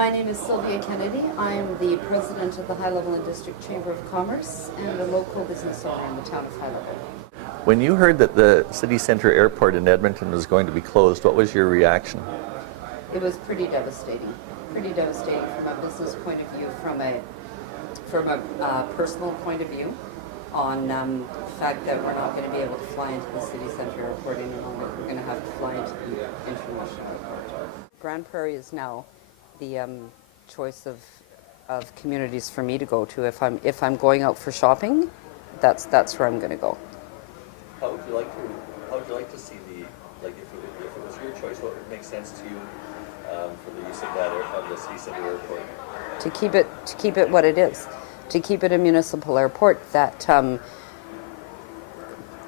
My name is Sylvia Kennedy. I'm the president of the High Level and District Chamber of Commerce and a local business owner in the town of High Level. When you heard that the city centre airport in Edmonton was going to be closed, what was your reaction? It was pretty devastating. Pretty devastating from a business point of view, from a personal point of view, on the fact that we're not going to be able to fly into the city centre airport any longer. We're going to have to fly into the international airport. Grand Prairie is now the choice of communities for me to go to. If I'm going out for shopping, that's where I'm going to go. How would you like to see if it was your choice, what would make sense to you for the use of the city centre airport? To keep it what it is, to keep it a municipal airport that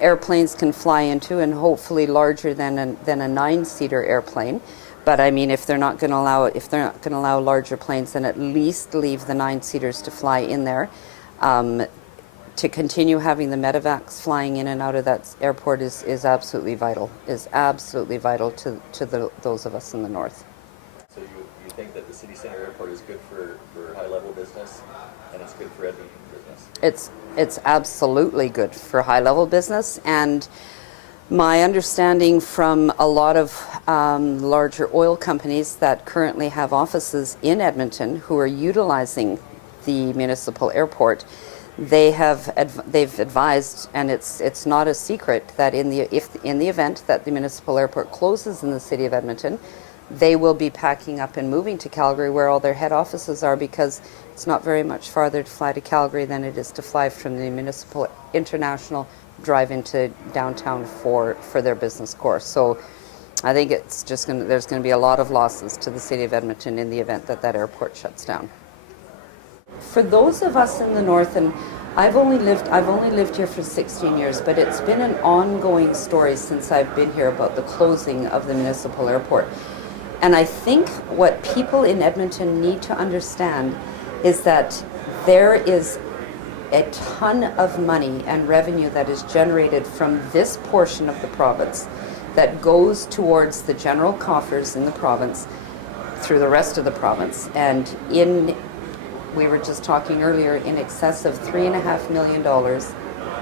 airplanes can fly into, and hopefully larger than a 9-seater airplane. But I mean, if they're not going to allow larger planes, then at least leave the 9-seaters to fly in there. To continue having the medevacs flying in and out of that airport is absolutely vital. Is absolutely vital to those of us in the north. So you think that the city centre airport is good for high-level business, and it's good for Edmonton business? It's absolutely good for high-level business, and my understanding from a lot of larger oil companies that currently have offices in Edmonton who are utilizing the municipal airport, they've advised, and it's not a secret, that in the event that the municipal airport closes in the city of Edmonton, they will be packing up and moving to Calgary, where all their head offices are, because it's not very much farther to fly to Calgary than it is to fly from the municipal international drive into downtown for their business course. So I think it's just there's going to be a lot of losses to the city of Edmonton in the event that airport shuts down. For those of us in the north, and I've only lived here for 16 years, but it's been an ongoing story since I've been here about the closing of the municipal airport. And I think what people in Edmonton need to understand is that there is a ton of money and revenue that is generated from this portion of the province that goes towards the general coffers in the province through the rest of the province. And we were just talking earlier, in excess of $3.5 million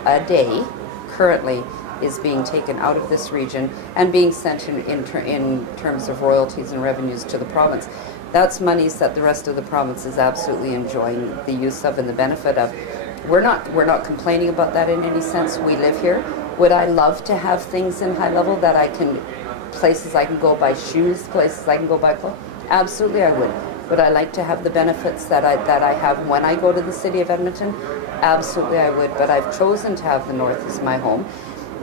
a day currently is being taken out of this region and being sent in terms of royalties and revenues to the province. That's monies that the rest of the province is absolutely enjoying the use of and the benefit of. We're not complaining about that in any sense. We live here. Would I love to have things in high level that places I can go buy shoes, places I can go buy clothes? Absolutely, I would. Would I like to have the benefits that I have when I go to the city of Edmonton? Absolutely, I would. But I've chosen to have the north as my home.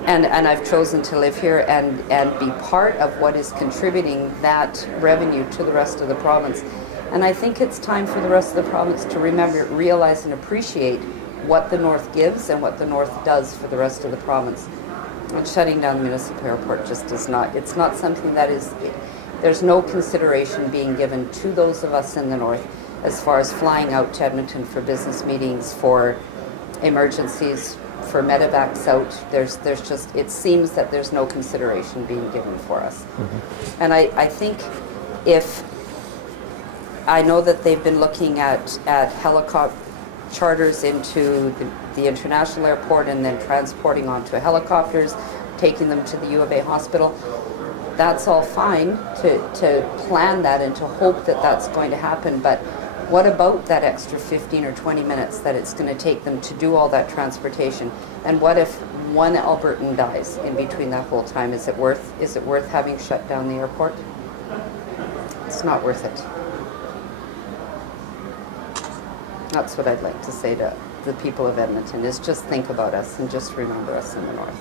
And I've chosen to live here and be part of what is contributing that revenue to the rest of the province. And I think it's time for the rest of the province to realize and appreciate what the north gives and what the north does for the rest of the province. And shutting down the municipal airport just does not, it's not something that is, there's no consideration being given to those of us in the north as far as flying out to Edmonton for business meetings, for emergencies, for medevacs out. There's just, it seems that there's no consideration being given for us. Mm-hmm. And I think I know that they've been looking at helicopter charters into the international airport and then transporting onto helicopters, taking them to the U of A hospital. That's all fine to plan that and to hope that that's going to happen, but what about that extra 15 or 20 minutes that it's going to take them to do all that transportation? And what if one Albertan dies in between that whole time? Is it worth having shut down the airport? It's not worth it. That's what I'd like to say to the people of Edmonton, is just think about us and just remember us in the north.